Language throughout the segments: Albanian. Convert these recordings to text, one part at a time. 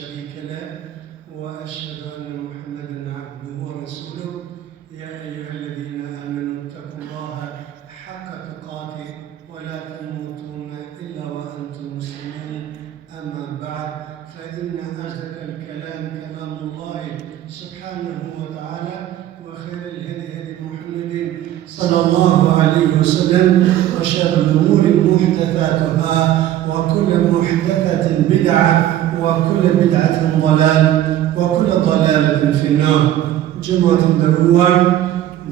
شريك له وأشهد أن محمدا عبده ورسوله يا أيها الذين آمنوا اتقوا الله حق تقاته ولا تموتن إلا وأنتم مسلمون أما بعد فإن أصدق الكلام كلام الله سبحانه وتعالى وخير الهدي هدي محمد صلى الله عليه وسلم وشر الأمور محدثاتها وكل محدثة بدعة وكل بدعة ضلال وكل ضلالة في النار. جماعة ndëruar,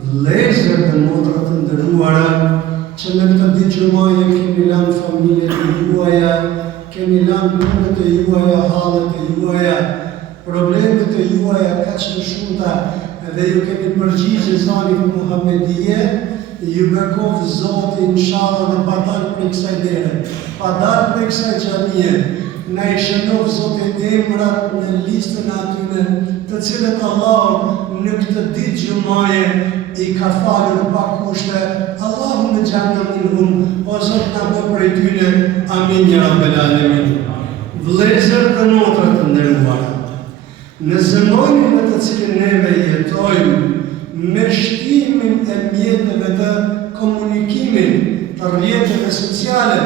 vëllezër dhe motra të ndëruara, që në këtë ditë gjumaje kemi lanë familjet e juaja, kemi lanë punët e juaja, hallet e juaja, problemet e juaja kaq të shumta, dhe ju kemi përgjigjë zanit Muhammedije, ju bekov Zoti inshallah dhe pa dalë prej kësaj dere, pa dalë prej kësaj xhamie. Na I shënov Zotit emrat në listën atyne të cilët Allah në këtë ditë gjumaje I ka falur pa kushte. Allahu në gjallë minhum, o Zot na bë prej tyne, amin ya rabbel alamin. Vëllezër dhe motra të nderuara, në zemanin në të cilin neve jetojmë, me shtimin e mjetëve të komunikimit, të rrjeteve sociale,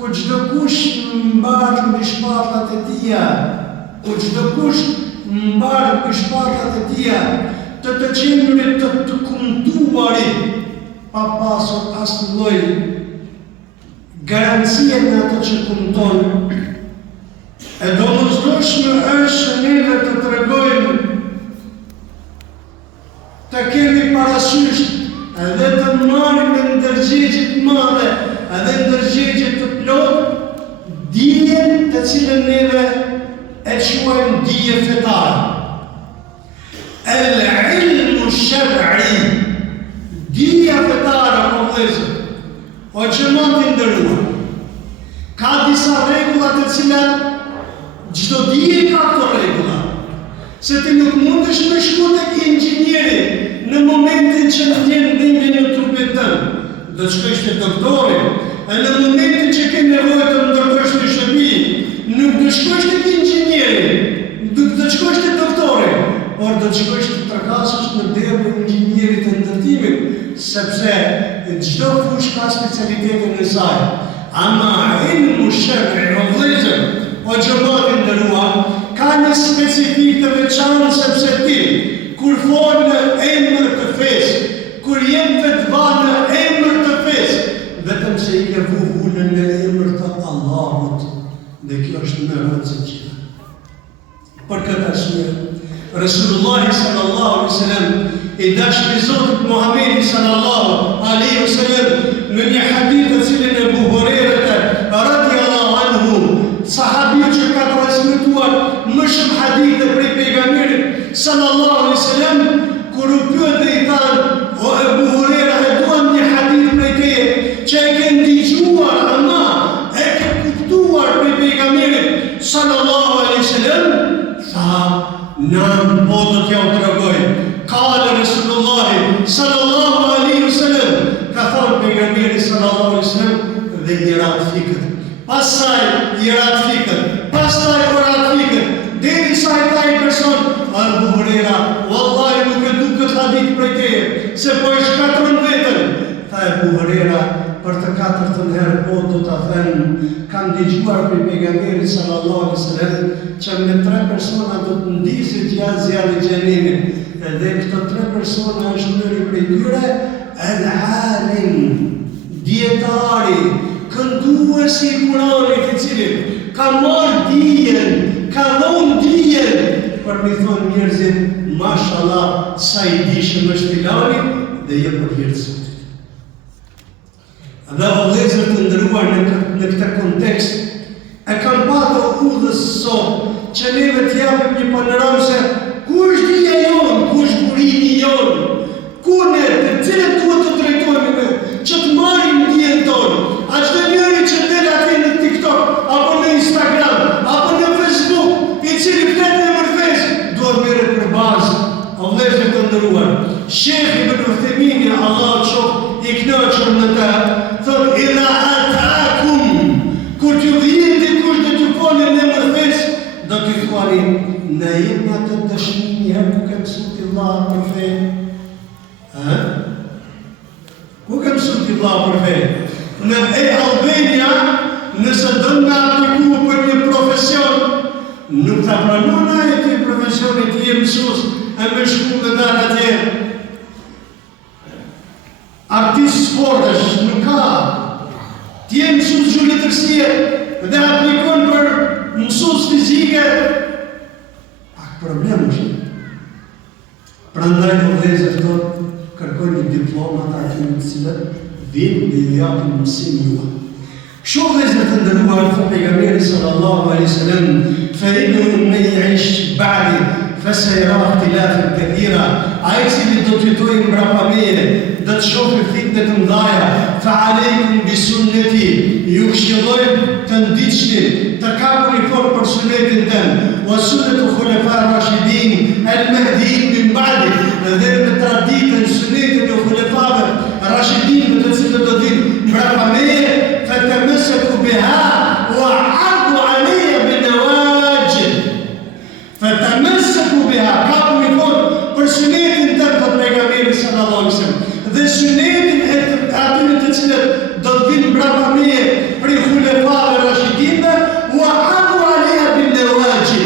ku çdo kush mbar mbi shpatullat e tija, ku çdo kush mbar mbi shpatullat e tija, të qenurit të kumtuarit, pa pasur asnjë lloj garancie në ato që kumton. E domosdoshme është neve të tregojmë, të kemi parasysh edhe të marrim në ndërgjegje të madhe, edhe ndërgjegje të plot, dijen të cilën neve e quajmë dije fetare. El-ilmu shar'i, dija fetare, po vëllezër, o xhamati nderuar, ka disa rregulla të cilat çdo dije ka këto rregulla. Se ti nuk mundesh me shku tek inxhinieri në momentin që ndjen dhimbje në trupin tënd. Do të shkosh te doktori, e në momentin që ke nevojë të ndërtosh një shtëpi, nuk do të shkosh tek inxhinieri, nuk do të shkosh te doktori, por do të shkosh të trakasesh në derën e inxhinierit të ndërtimit, sepse çdo fushë ka specialitetin e saj. Ama ilmu shar'i o vëllezër, o xhamati nderuar, ka një specifik të veçantë sepse ti, kur fol në emër të fesë, kur jem vetëvan në emër të fesë, vetëm se I ke vullën në emër të Allahut, dhe kjo është më rëndësishme gjithë. Për këtë arsye, Resulullah sallallahu alaihi wasallam I dashur I Zotit Muhamedi sallallahu alaihi wasallam në një hadith të cilin e Abu Huraira radhiyallahu anhu, sahabiu që ka transmetuar më shumë hadithe prej pejgamberit sallallahu alaihi wasallam, kur u pyet dhe I thanë, o Abu Huraira, e duam një hadith prej teje që e ke ndëgjuar, ama e ke kuptuar prej pejgamberit sallallahu alaihi wasallam? Tha, nam, po do t'ja u tregoj. Qala Resulullah sallallahu alaihi wasallam, ka thënë pejgamberi sallallahu alaihi wasallam, dhe I ratifikët. Pastaj I ratifikët, pastaj I ratifikët, derisa I tha I person, Abu Huraira, wallahi nuk e du këtë hadith prej teje, se po I shkatron vetën. Tha Abu Huraira, për të katërtën herë, po do ta them, kam dëgjuar prej pejgamberit sallallahu alaihi wasallam që me 3 persona do të ndiset jashtë zjarrit të xhenemit. Edhe këto 3 persona është njëri prej tyre, el-alim, dietari, kënduesi I Kuranit, I cili ka marrë dijen, ka dhënë dijen, për mi thonë njerëzit, mashallah, sa I dishëm është filani, dhe je për hir të Zotit. Dhe vëllezër të nderuar në këtë kontekst, e kam patur udhës sot, që neve t'japim një panoramë se ku është dija jonë, ku është burimi jonë, ku ne, të cilët duhet të drejtojmë me, që të marrim dijen tonë. A çdo njeri që del atje në TikTok, apo në Instagram, apo në Facebook, I cili flet në mërfes, duhet merret për bazë. O vëllezër të nderuar, Shekh Ibn Uthaymin, Allah qof I kënaqur me të, thot ila atakum, kur t'ju vjen dikush dhe t'ju folë në mërfes, do t'ju thuani thoni, në jemi atë dëshmi njëherë ku kemë mësu ti Allah për fe? Ku kemë mësu ti Allah për fe? Në Albania, nëse dëmë me apliku për një profesion, nuk të pranon e ti profesionit ti e mësus, e me shku me dalë atje. Artist sportesh, nuk ka. Ti e mësus gjulitërsie dhe aplikon për mësus fizike. Pak problem është. Prandaj në vlezër tot, kërkoj një diplomat aty në cilët, vinë dhe ju japin mësim juha. Kështu vlezër të ndërruar, thë pejgamberi sallallahu alaihi sallam, فإنه من يعيش بعدي فسيرى اختلافا كثيرا. Ai cili do të jetojë mbrapa meje, do të shohë fitnë të mëdha. فعليكم بسنتي. Ju këshilloj të ndiqni, të kapuni fort për sunetin tëm. وسنة الخلفاء الراشدين المهديين من بعدي. Dhe me traditën sunetin e khulefave rashidin të cilët do të vinë mbrapa meje, فتمسكوا بها وعضوا عليها بالنواجذ. فتمسكوا بها. Kapuni fort për sunetin tëm të pejgamberit sallallahu alaihi wasallam. Dhe sunetin e atyre të cilët do të vinë mbrapa meje për khulefave rashidinëve, وعضوا عليها بالنواجذ.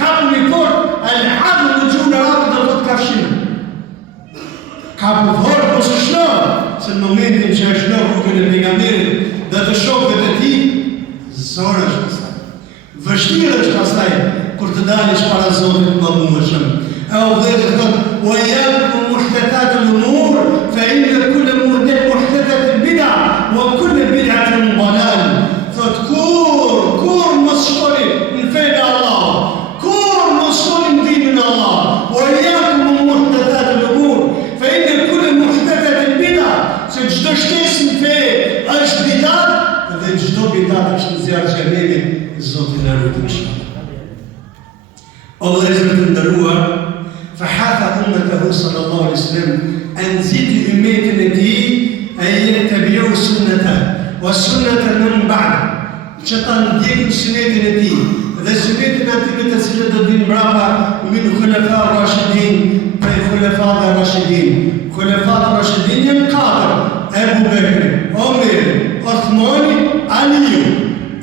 Kapuni fort al-'adl në gjuhën arabe do të kafshim. Kapuni fort mos u shlo, se në momentin që e shlo rrugën e pejgamberit dhe të shokët e tij, zorë është pastaj. Vështirë është pastaj kur të dalësh para Zotit të mëdhëshëm. E o vëllezër thotë, وَإِيَّاكُمْ مُحْدَثَاتِ الْأُمُورِ فَإِنَّ كُلَّ مُحْدَثَةٍ بِدْعَةٌ وَكُلُّ بِدْعَةٍ ضَلَالَةٌ. Thotë kur mos shkoni në fenë e Allahut, kur mos shkoni në dinin e Allahut. وَإِيَّاكُمْ مُحْدَثَاتِ الْأُمُورِ فَإِنَّ كُلُّ مُحْدَثَةٍ بِدْعَةٌ. Se çdo shtesë në fe është bidat dhe çdo bidat është në zjarr xhenemi. Zoti na ruaj. O vëllezër të nderuar, فحث أمته صلى الله عليه وسلم أن زد أمتنا أن يتبعوا سنته والسنة من بعد. Që ta ndjekin sunetin e tij dhe sunetin e atyre të cilët do vinë mbrapa min khulafa rashidin, prej khulafave rashidin. Khulafat rashidin janë 4: Ebu Bekri, Omeri, Osmani, Aliu.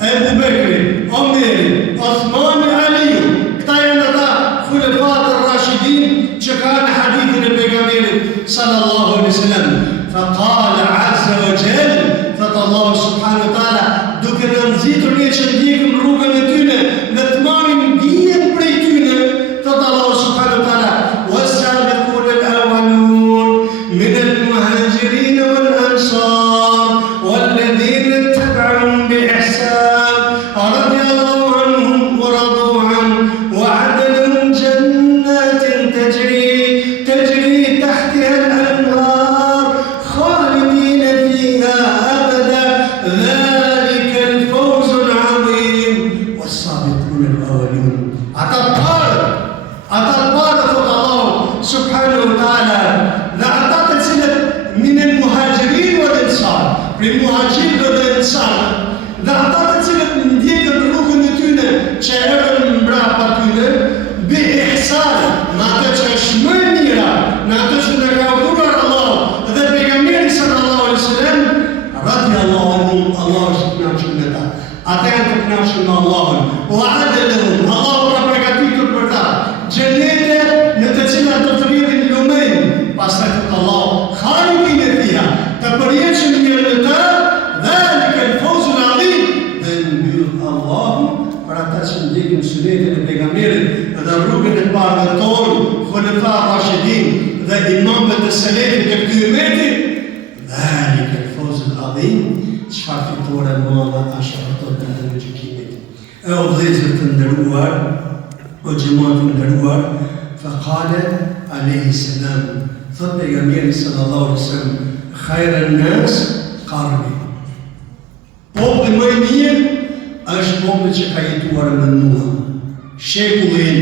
Ebu Bekri, Omeri, Osmani, Aliu. Këta janë ata khulafat rashidin që kanë hadithin e pejgamberit sallallahu alaihi wasallam. فقال عز وجل, thot Allah subhanahu wa taala, duke na nxitur ne që ndjekim rrugën e tyre dhe të marrim dijen prej tyre, thot Allah subhanahu wa taala, والسابقون الأولون من المهاجرين والأنصار والذين اتبعهم بإحسان رضي الله عنهم ورضوا عنه وأعد لهم جنات تجري تحتها الأنهار خالدين فيها أبدا ذلك الفوز العظيم. والسابقون الأولون. أتطار الله سبحانه وتعالى لأعطت سنة من المهاجرين والأنصار. المهاجرين والأنصار لأعطت سنة من ديك الروح نتونة شعر مبرابة تونة بإحسان. ما تشمنيرا ما تشنكاورا الله ذا بيغمير صلى الله عليه وسلم رضي الله عنهم. الله سبحانه وتعالى أتاك تكناشنا الله وعد لهم الله بركاته البركة جنة نتسنى تطريق اليومين. باستغفر الله خالدين فيها تبريش من النتاء ذلك الفوز العظيم. ذنبير الله فراتاسن ديكم سنة البيغمير ذا الركن البارغتون خلفاء راشدين ذا إمام السلف تكتيمتي. ذلك الفوز العظيم. Çfarë fitore mëdha është ato të gjykimit. E o vëllezër të nderuar, o xhamat të nderuar, فقال عليه السلام, thot pejgamberi sallallahu alaihi wasallam, خير الناس قرني. Populli më i mirë është populli që ka jetuar me mua, shekullin.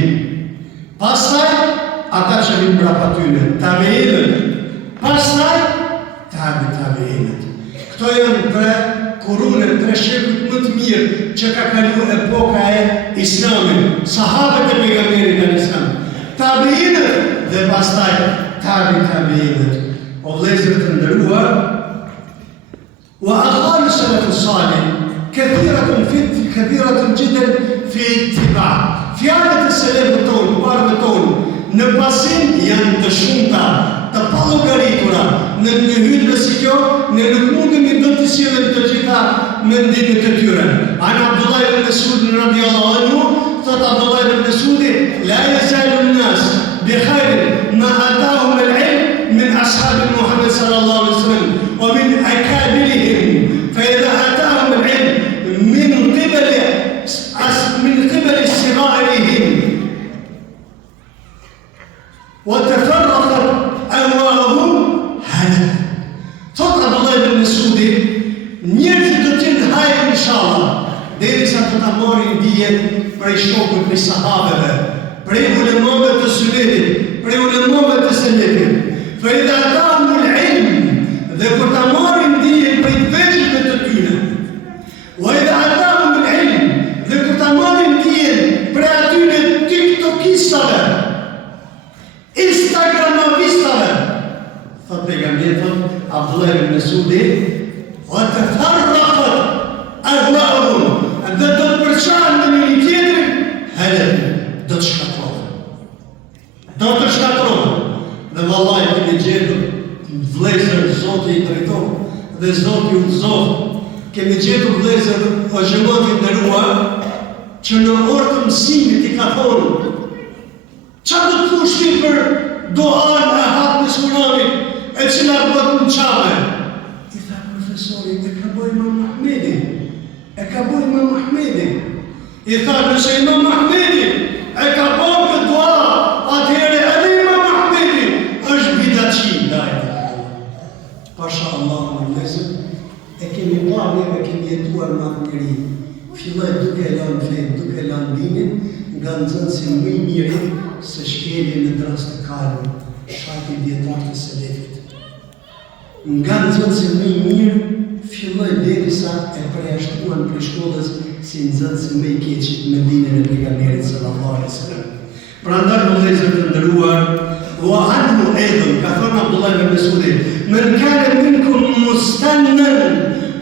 Pastaj ata që vinë mbrapa tyre, tabiinët. Pastaj tabiinët. Këto janë tre kurunën 3 shekujt më të mirë që ka kalu epoka e Islamit, sahabët e pejgamberit alayhis tabiinët dhe pastaj tabiinët. O vëllezër të nderuar, wa aqwalu salafus salih kathiratun jiddan fi ittiba. Fjalët e selefëve tonë, parëve tonë, në pasim janë të shumta, të palogaritura, në hyrje si kjo, ne nuk mundemi do të sillim të gjitha mendimet e tyre. An Abdullah ibn Mas'ud radhiyallahu anhu, thot Abdullah ibn Mas'ud, la yazalu an-nas bi khairin ma atahum al-ilm min ashab Muhammad sallallahu alaihi wasallam wa min akabirihim. Fa idha atahum al-ilm min qibali sigarihim وتفرقت أهواءهم هلك. Thot Abdullah ibn Mas'udi, njerëzit do të jenë hajër inshallah, derisa të ta marrin dijen prej shokut, prej sahabeve, prej ulemave të sunetit, prej ulemave të selefit. Fa idha atahum al-ilm, dhe kur ta marrin dijen prej veçëve të tyre. Wa idha atahum al-ilm, dhe kur ta marrin dijen prej atyre tiktokistave, Instagramavistave, thot pejgamberi, thot Abdullah ibn Mas'udi, wa tafarraqat ahwa'uhum, dhe do të përçahen në një tjetër, do të shkatërrohen. Do të shkatërrohen. Dhe vallahi kemi gjetur vëllezër, Zoti i drejton dhe Zoti u udhëzon. Kemi gjetur vëllezër o xhamati i nderuar që në orë të mësimit i ka thonë, qa do të pushti për doan e hapë në Kuranit, e cila bëtë në qave? I tha profesori, e ka boj Imam Mahmedi. I tha nëse Imam Mahmedi e ka boj këtë dua, atëhere edhe Imam Mahmedi është bidaci. Pasha Allah më lezër, e kemi parë, e kemi jetuar në njëri. Filloj duke e lanë fejt, duke e lanë dinin, nga nëzënë si më i mirë se shkeli në dras të kalën, shati djetar të selefit. Nga nëzënë si më i mirë, filloj derisa e preashtuan për shkollës si nëzënë si më i keqit me dinin e pejgamberit sallallahu alaihi wasallam. Prandaj vëllezër të nderuar, wa anhu edhën, ka thonë Abdullah ibn Mas'udi, men kana minkum mustannan,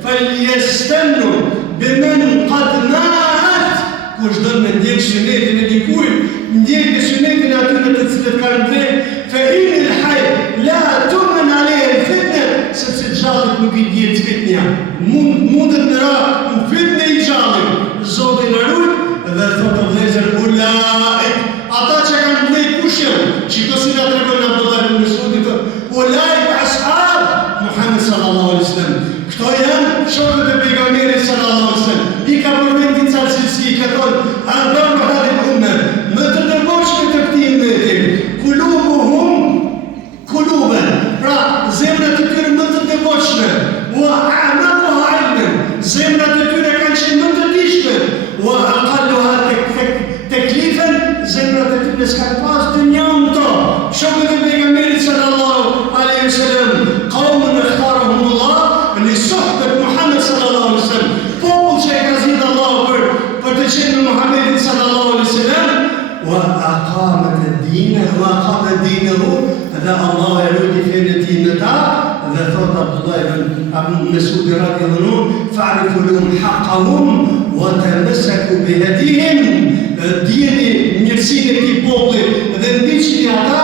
falyastannu biman qad ma'at. Kush do me ndjek sunetin e dikujt, ndjek sunetin e atyre të cilët kanë vdekur, fa inil hayy la tu'man alayhi al-fitna, sepse gjallit nuk i dihet fitnja. Mundet në ra në fitne i gjallit. Zoti na ruaj dhe thotë vëllezër ulaik, ata që kanë vdekur kush janë? Çiko si na tregon Abdullah ibn Mas'udi, ulaik ashab Muhammad sallallahu alaihi wasallam. Këto janë shokët e pejgamberit sallallahu alaihi wasallam. I ka përmendur ca cilësi, ka thonë arbaun hadhihi umma, më të dërboshme të këtij ummeti, kuluben, pra zemrat e tyre më të dërboshme, wa a'maquha ilman, zemrat e tyre kanë qenë më të dishme, wa aqalluha taklifan, zemrat e tyre s'kan pas dënjën to. Shokët e pejgamberit sallallahu alaihi wasallam, qaumun ikhtarahumullah li suhbat Muhammad sallallahu alaihi wasallam. Popull që e ka zgjidhur Allahu për të qenë me Muhammedin sallallahu alaihi wasallam, wa aqama dinahu, dhe Allah e ruti fenë e tij në ta, dhe thot Abdullah ibn Mas'ud radhiyallahu anhu, fa'rifu lahum haqqahum wa tamassaku bi hadihim, dijeni mirësinë e këtij populli dhe ndiqni ata,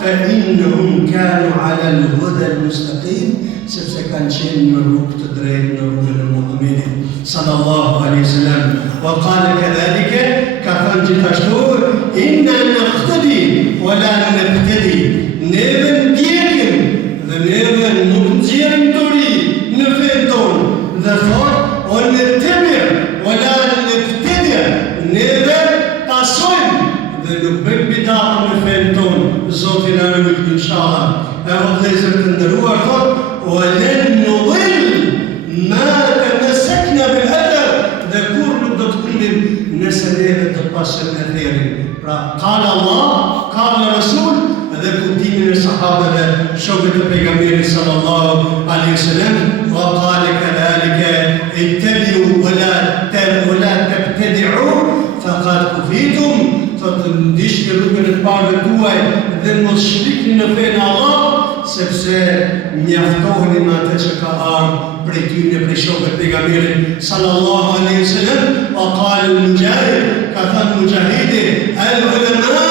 fa innahum kanu ala al-huda al-mustaqim, sepse kanë qenë në rrugë të drejtë, në rrugën e Muhammedit sallallahu alaihi wasallam. Wa qala kadhalika, ka thënë gjithashtu, inna naqtadi wa la nabtadi, neve ndjekim dhe neve nuk nxjerrim dori në fen tonë, dhe thot o në temir wa la nabtadi, neve pasojmë dhe nuk bëjmë bidatën në fen tonë. Zoti na ruaj inshallah. E vëllezër të nderuar, thot ولن نضل ما تمسكنا بالأثر, dhe kur nuk do të kundim nëse neve të pasëm atherin. Pra, qala Allah, qala Rasul, dhe kuptimin e sahabeve, shokët e pejgamberit sallallahu alaihi wasallam, wa qala kadhalika ittabi'u wala tabtadi'u faqad kufitum, thotë ndishni rrugën e të parëve tuaj dhe mos shlikni në fenë Allah, sepse mjaftoheni me atë që ka ardhur prej tyre, prej shokëve të pejgamberit sallallahu alaihi wasallam. Wa qala al-Mujahid, ka thënë Mujahidi, al-ulama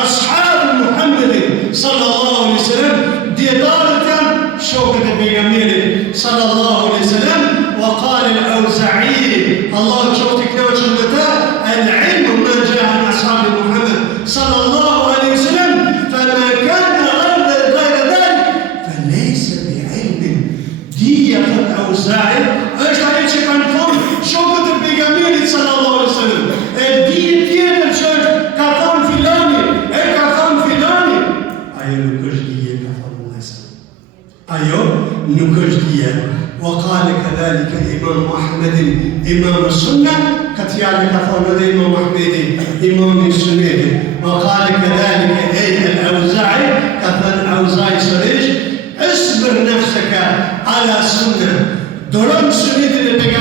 ashab Muhammedin sallallahu alaihi wasallam, dietarët janë shokët e pejgamberit sallallahu alaihi wasallam. Wa qala al-Awza'i, Allah qoftë i kënaqur me ta, al-ilmu ma ja'a an ashab Muhammad sallallahu alaihi wasallam, fama kana ghayra dhalik falaysa bi'ilmin. Dia të Awza'i është ajo që kanë thonë shokët e pejgamberit sallallahu alaihi wasallam. E dia tjetër që ka thonë filani, ka thonë filani, ajo nuk është dia, ka thonë Musa. Ajo nuk është dia. وقال كذلك الإمام أحمد إمام السنة كتيان كفر الإمام أحمد إمام السنة. وقال كذلك أي الأوزاعي كفر الأوزاعي سريج اصبر نفسك على سنة درم سنة النبي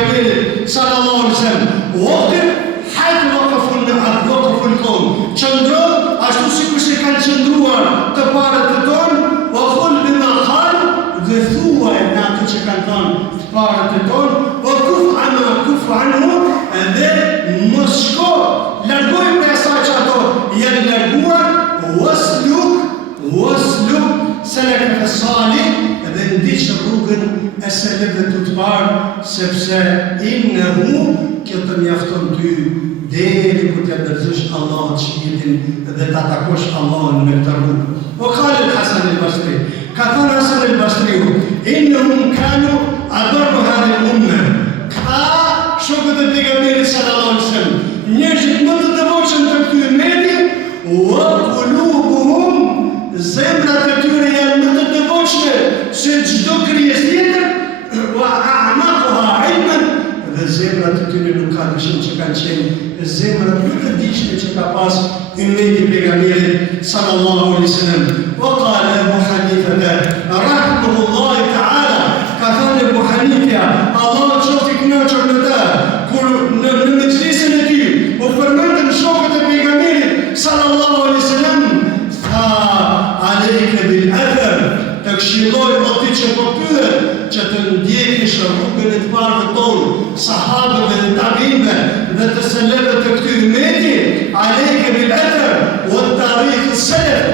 صلى الله عليه وسلم وقف حيث وقف القوم شندرو أشتو سيكوشي كان شندروار تبارة تطون وقل بما قال dhe thua e në atë që kanë thonë të parët e tonë, o kufu anhu, dhe mos shko, largoj për asaj që ato janë larguar, wasluk, selek e sali, dhe ndiq rrugën e seleve të parë, sepse innehu, kjo të mjafton ty, deri ku të ndërzish Allahut shitin dhe ta takosh Allahun me këtë rrugë. وقال الحسن البصري كفر حسن البصري إنهم كانوا أضر هذه الأمة شوكة النبي صلى الله عليه وسلم نجد مدة devotion تكتير ميدي وقلوبهم زمرة تكتير مدة devotion سجدو كريستيتر وأعماقها علما زمرة تكتير نكادشن شكانشن زمرة نكادشن شكاباس إمني بيغامير صلى الله عليه وسلم. وقال أبو حنيفة رحمه الله تعالى كفان أبو حنيفة الله شوفك ناجر متى كل نمجلس ندي وفرمت شوكة بيغامير صلى الله عليه وسلم فعليك بالأثر تكشي الله يغطي شبابه تنديك شرقنا تبارك طول صحابة والتابعين وتسلفة تكتير ميدي عليك بالأثر والتاريخ السلف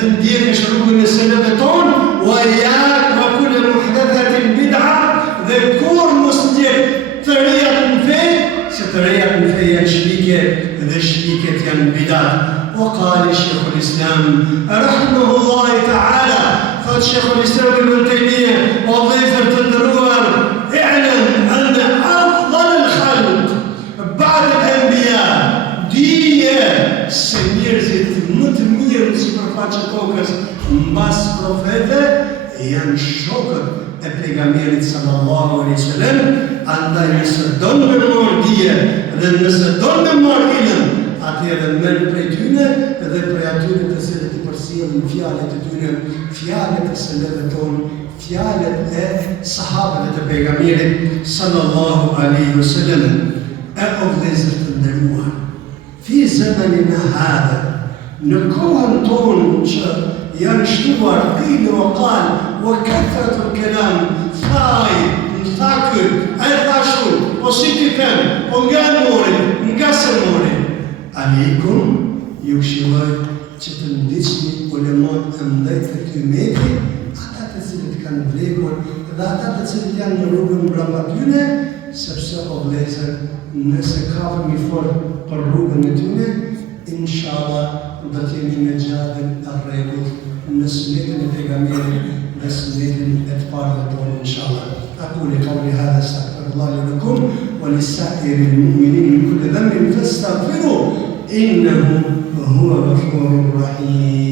تنديك شرقنا السلفة طول وإياك وكل محدثة بدعة ذكور مصدر ثرية فيه سترية فيه شريكة ذا شريكة بدعة. وقال شيخ الإسلام رحمه الله تعالى فالشيخ الإسلام ابن تيمية وضيفة الدروار اعلم أن أفضل الخلق بعد الأنبياء دية سنيرزت متمير سوبرفاتشا توكس مباس بروفيتا ينشوك البيغامير صلى الله عليه وسلم أن يسدون من موردية لأن يسدون من موردية atëherë men prej tyne dhe prej atyre të cilët i përcjellin fjalët e tyre, fjalët e selefëve tonë, fjalët e sahabëve të pejgamberit sallallahu alaihi wasallam. E o vëllezër të nderuar, fi zamanina hadha, në kohën tonë që janë shtuar qila wa qal wa kathratul kalam, thaj, thakër, e thashur, o si ti them, o nga mori, nga se mori. Aleikum, ju këshilloj që të ndiqni ulemat e mëdhenj të këtij ummeti, ata të cilët kanë vdekur dhe ata të cilët janë në rrugën mbrapa tyre, sepse o vëllezër, nëse kapemi fort për rrugën e tyre, inshallah do të jemi me gjallë të rregullt në sunetin e pejgamberit dhe sunetin e të parëve tonë inshallah. أقول قولي هذا استغفر الله لي ولكم ولسائر المؤمنين من كل ذنب فاستغفروه إنه هو غفور رحيم.